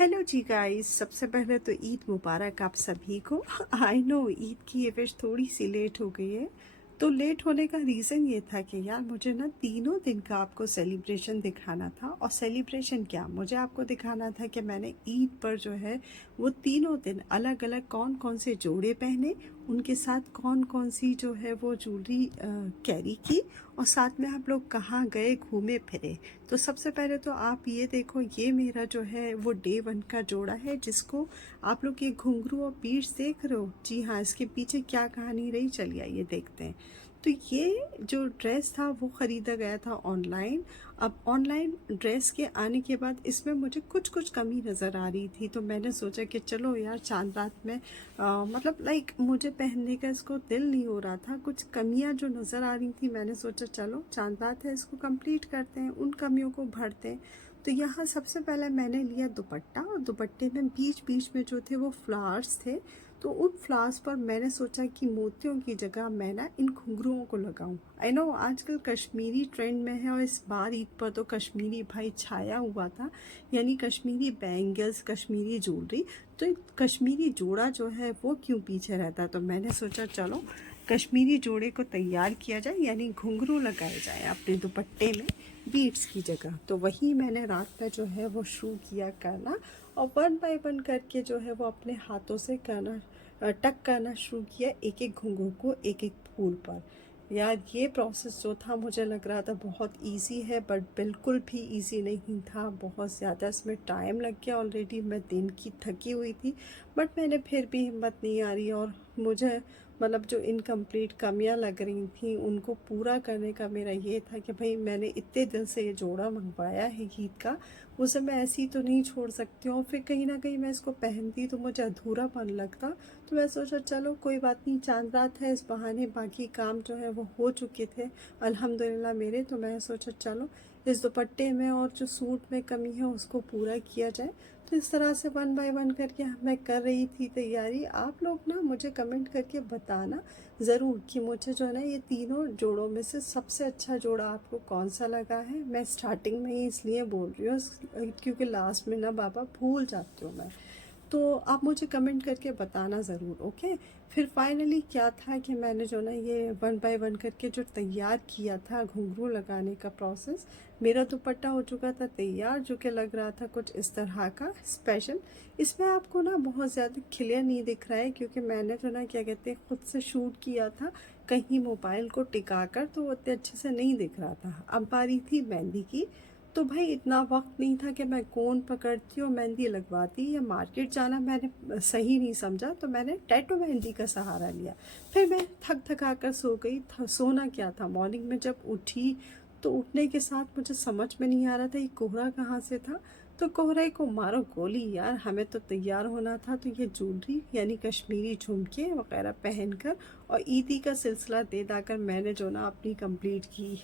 Hello जी guys, सबसे पहले तो ईद मुबारक आप सभी को। आई नो ईद की ये विश थोड़ी सी लेट हो गई है। तो लेट होने का रीज़न ये था कि यार मुझे ना तीनों दिन का आपको सेलिब्रेशन दिखाना था। और सेलिब्रेशन क्या, मुझे आपको दिखाना था कि मैंने ईद पर जो है वो तीनों दिन अलग अलग कौन कौन से जोड़े पहने, उनके साथ कौन कौन सी जो है वो ज्वेलरी कैरी की, और साथ में आप लोग कहाँ गए घूमे फिरे। तो सबसे पहले तो आप ये देखो, ये मेरा जो है वो डे 1 का जोड़ा है, जिसको आप लोग ये घुंघरू और बीड्स देख रहे हो। जी हाँ, इसके पीछे क्या कहानी रही चलिए आइए देखते हैं। तो ये जो ड्रेस था वो ख़रीदा गया था ऑनलाइन। अब ऑनलाइन ड्रेस के आने के बाद इसमें मुझे कुछ कुछ कमी नज़र आ रही थी, तो मैंने सोचा कि चलो यार चांद रात में मतलब लाइक मुझे पहनने का इसको दिल नहीं हो रहा था, कुछ कमियां जो नज़र आ रही थी, मैंने सोचा चलो चांद रात है इसको कंप्लीट करते हैं, उन कमियों को भरते हैं। तो यहाँ सबसे पहले मैंने लिया दुपट्टा, और दुपट्टे में बीच बीच में जो थे वो फ्लावर्स थे। तो उन फ्लावर्स पर मैंने सोचा कि मोतियों की जगह मैं ना इन घुंघरुओं को लगाऊं। आई नो आजकल कश्मीरी ट्रेंड में है, और इस बार ईद पर तो कश्मीरी भाई छाया हुआ था, यानी कश्मीरी बैंगल्स, कश्मीरी ज्वेलरी। तो कश्मीरी जोड़ा जो है वो क्यों पीछे रहता, तो मैंने सोचा चलो कश्मीरी जोड़े को तैयार किया जाए, यानी घुंघरू लगाए जाए अपने दुपट्टे में बीड्स की जगह। तो वही मैंने रात में जो है वो शुरू किया करना, और वन बाय वन करके जो है वो अपने हाथों से करना, टक करना शुरू किया, एक एक घुंघरू को एक एक फूल पर। यार ये प्रोसेस जो था मुझे लग रहा था बहुत इजी है, बट बिल्कुल भी इजी नहीं था, बहुत ज़्यादा इसमें टाइम लग गया। ऑलरेडी मैं दिन की थकी हुई थी, बट मैंने फिर भी हिम्मत नहीं आ रही, और मुझे मतलब जो इनकम्प्लीट कमियां लग रही थी उनको पूरा करने का मेरा ये था कि भाई मैंने इतने दिल से ये जोड़ा मंगवाया है ईद का, उसे मैं ऐसे ही तो नहीं छोड़ सकती हूँ। फिर कहीं ना कहीं मैं इसको पहनती तो मुझे अधूरापन लगता। तो मैं सोचा चलो कोई बात नहीं, चांद रात है, इस बहाने बाकी काम जो है वो हो चुके थे अल्हम्दुलिल्लाह मेरे। तो मैं सोचा चलो इस दुपट्टे में और जो सूट में कमी है उसको पूरा किया जाए। तो इस तरह से वन बाय वन करके मैं कर रही थी तैयारी। आप लोग ना मुझे कमेंट करके बताना ज़रूर कि मुझे जो है ना ये तीनों जोड़ों में से सबसे अच्छा जोड़ा आपको कौन सा लगा है। मैं स्टार्टिंग में ही इसलिए बोल रही हूँ क्योंकि लास्ट में ना बाबा भूल जाती हूँ मैं। तो आप मुझे कमेंट करके बताना ज़रूर, ओके। फिर फाइनली क्या था कि मैंने जो ना ये वन बाय वन करके जो तैयार किया था घुंघरू लगाने का प्रोसेस, मेरा दुपट्टा हो चुका था तैयार, जो कि लग रहा था कुछ इस तरह का स्पेशल। इसमें आपको ना बहुत ज़्यादा क्लियर नहीं दिख रहा है, क्योंकि मैंने जो ना क्या कहते हैं खुद से शूट किया था कहीं मोबाइल को टिका कर, तो वो इतने अच्छे से नहीं दिख रहा था। अब बारी थी मेहंदी की। तो भाई इतना वक्त नहीं था कि मैं कौन पकड़ती और मेहंदी लगवाती या मार्केट जाना मैंने सही नहीं समझा, तो मैंने टैटू मेहंदी का सहारा लिया। फिर मैं थक थका कर सो गई था। सोना क्या था, मॉर्निंग में जब उठी तो उठने के साथ मुझे समझ में नहीं आ रहा था ये कोहरा कहाँ से था। तो कोहरे को मारो गोली यार, हमें तो तैयार होना था। तो ये ज्वेलरी यानी कश्मीरी झुमके वगैरह पहनकर और ईदी का सिलसिला दे दाकर मैंने जो ना अपनी कंप्लीट की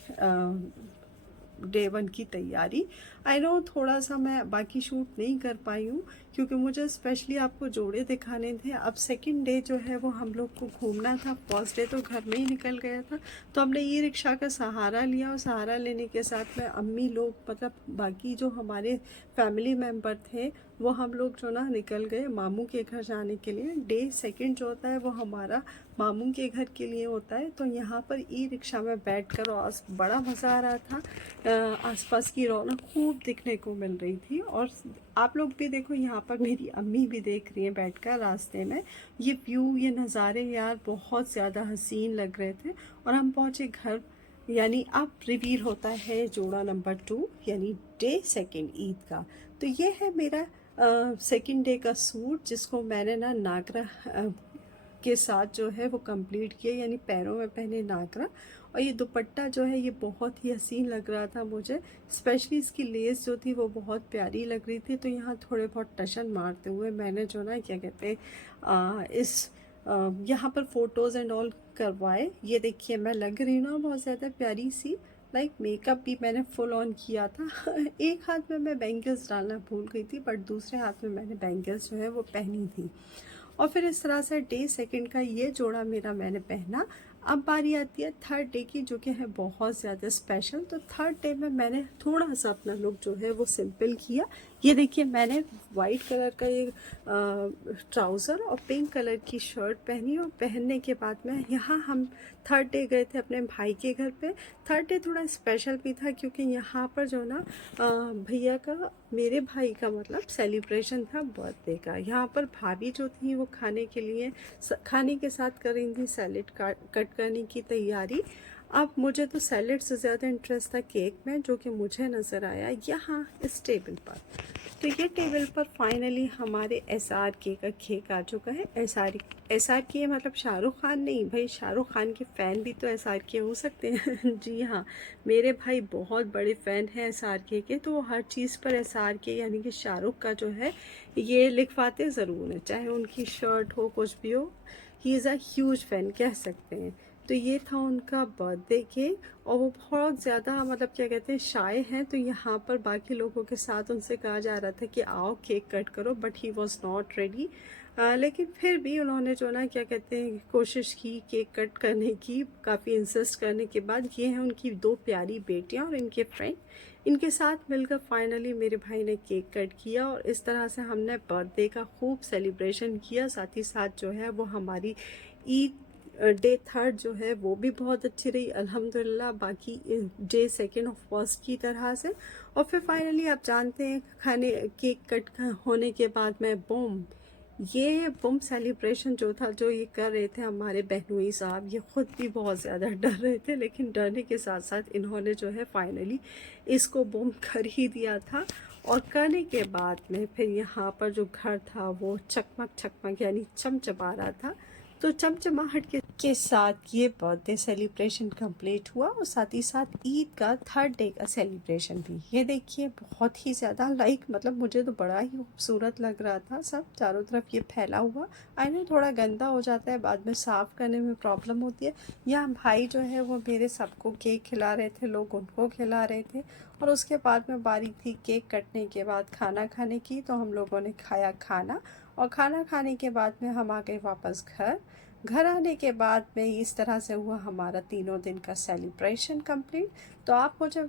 डे 1 की तैयारी। आई नो थोड़ा सा मैं बाकी शूट नहीं कर पाई हूँ, क्योंकि मुझे स्पेशली आपको जोड़े दिखाने थे। अब सेकंड डे जो है वो हम लोग को घूमना था, फर्स्ट डे तो घर में ही निकल गया था। तो हमने ई रिक्शा का सहारा लिया, और सहारा लेने के साथ में अम्मी लोग मतलब बाकी जो हमारे फैमिली मेम्बर थे वो हम लोग जो ना निकल गए मामू के घर जाने के लिए। डे सेकंड जो होता है वो हमारा मामू के घर के लिए होता है। तो यहाँ पर ई रिक्शा में बैठ कर और बड़ा मज़ा आ रहा था। आसपास की रौनक खूब दिखने को मिल रही थी, और आप लोग भी देखो यहाँ पर मेरी अम्मी भी देख रही हैं बैठकर रास्ते में। ये व्यू, ये नज़ारे यार बहुत ज़्यादा हसीन लग रहे थे। और हम पहुँचे घर, यानी अब रिवील होता है जोड़ा नंबर 2 यानी डे सेकंड ईद का। तो ये है मेरा सेकंड डे का सूट, जिसको मैंने ना नागरा के साथ जो है वो कंप्लीट किया, यानी पैरों में पहने नागरा। और ये दुपट्टा जो है ये बहुत ही हसीन लग रहा था मुझे, स्पेशली इसकी लेस जो थी वो बहुत प्यारी लग रही थी। तो यहाँ थोड़े बहुत टशन मारते हुए मैंने जो ना क्या कहते हैं इस यहाँ पर फ़ोटोज़ एंड ऑल करवाए। ये देखिए मैं लग रही हूँ ना बहुत ज़्यादा प्यारी सी, लाइक मेकअप भी मैंने फुल ऑन किया था। एक हाथ में मैं बैंगल्स डालना भूल गई थी, बट दूसरे हाथ में मैंने बैंगल्स जो है वो पहनी थी। और फिर इस तरह से डे सेकंड का ये जोड़ा मेरा मैंने पहना। अब बारी आती है थर्ड डे की, जो कि है बहुत ज़्यादा स्पेशल। तो थर्ड डे में मैंने थोड़ा सा अपना लुक जो है वो सिंपल किया, ये देखिए मैंने वाइट कलर का ये ट्राउज़र और पिंक कलर की शर्ट पहनी और पहनने के बाद में यहाँ हम थर्ड डे गए थे अपने भाई के घर पे। थर्ड डे थोड़ा स्पेशल भी था क्योंकि यहाँ पर जो ना भैया का, मेरे भाई का मतलब सेलिब्रेशन था बर्थडे का। यहाँ पर भाभी जो थी वो खाने के लिए खाने के साथ कर रही थी सैलेड कट करने की तैयारी। अब मुझे तो सैलेड से ज़्यादा इंटरेस्ट था केक में, जो कि मुझे नज़र आया यहाँ इस टेबल पर। तो ये टेबल पर फाइनली हमारे SRK का केक आ चुका है। SRK मतलब शाहरुख खान नहीं भाई, शाहरुख खान के फ़ैन भी तो SRK हो सकते हैं। जी हाँ, मेरे भाई बहुत बड़े फ़ैन हैं SRK के, तो वो हर चीज़ पर SRK यानी कि शाहरुख का जो है ये लिखवाते ज़रूर हैं, चाहे उनकी शर्ट हो कुछ भी हो। He is a huge fan कह सकते हैं। तो ये था उनका बर्थडे केक और वो बहुत ज़्यादा मतलब क्या कहते हैं शाय हैं, तो यहाँ पर बाकी लोगों के साथ उनसे कहा जा रहा था कि आओ केक कट करो, but he was not ready. लेकिन फिर भी उन्होंने जो ना क्या कहते हैं कोशिश की केक कट करने की, काफ़ी इंसिस्ट करने के बाद। ये हैं उनकी दो प्यारी बेटियाँ और इनके फ्रेंड, इनके साथ मिलकर फाइनली मेरे भाई ने केक कट किया और इस तरह से हमने बर्थडे का खूब सेलिब्रेशन किया। साथ ही साथ जो है वो हमारी ईद डे थर्ड जो है वो भी बहुत अच्छी रही अल्हम्दुलिल्लाह, बाकी डे सेकेंड और फर्स्ट की तरह से। और फिर फाइनली आप जानते हैं खाने केक कट होने के बाद में बूम, ये बूम सेलिब्रेशन जो था जो ये कर रहे थे हमारे बहनोई साहब, ये ख़ुद भी बहुत ज़्यादा डर रहे थे, लेकिन डरने के साथ साथ इन्होंने जो है फाइनली इसको बूम कर ही दिया था। और करने के बाद में फिर यहाँ पर जो घर था वो चकमक चकमक यानी चमचमा रहा था। तो चमचमाहट के साथ ये बर्थडे सेलिब्रेशन कंप्लीट हुआ और साथ ही साथ ईद का थर्ड डे का सेलिब्रेशन भी। ये देखिए बहुत ही ज़्यादा मतलब मुझे तो बड़ा ही खूबसूरत लग रहा था, सब चारों तरफ ये फैला हुआ। आई नो थोड़ा गंदा हो जाता है, बाद में साफ़ करने में प्रॉब्लम होती है। यहाँ भाई जो है वो मेरे सबको केक खिला रहे थे, लोग उनको खिला रहे थे। और उसके बाद में बारी थी केक कटने के बाद खाना खाने की, तो हम लोगों ने खाया खाना। और खाना खाने के बाद में हम आ गए वापस घर आने के बाद में इस तरह से हुआ हमारा तीनों दिन का सेलिब्रेशन कंप्लीट। तो आप मुझे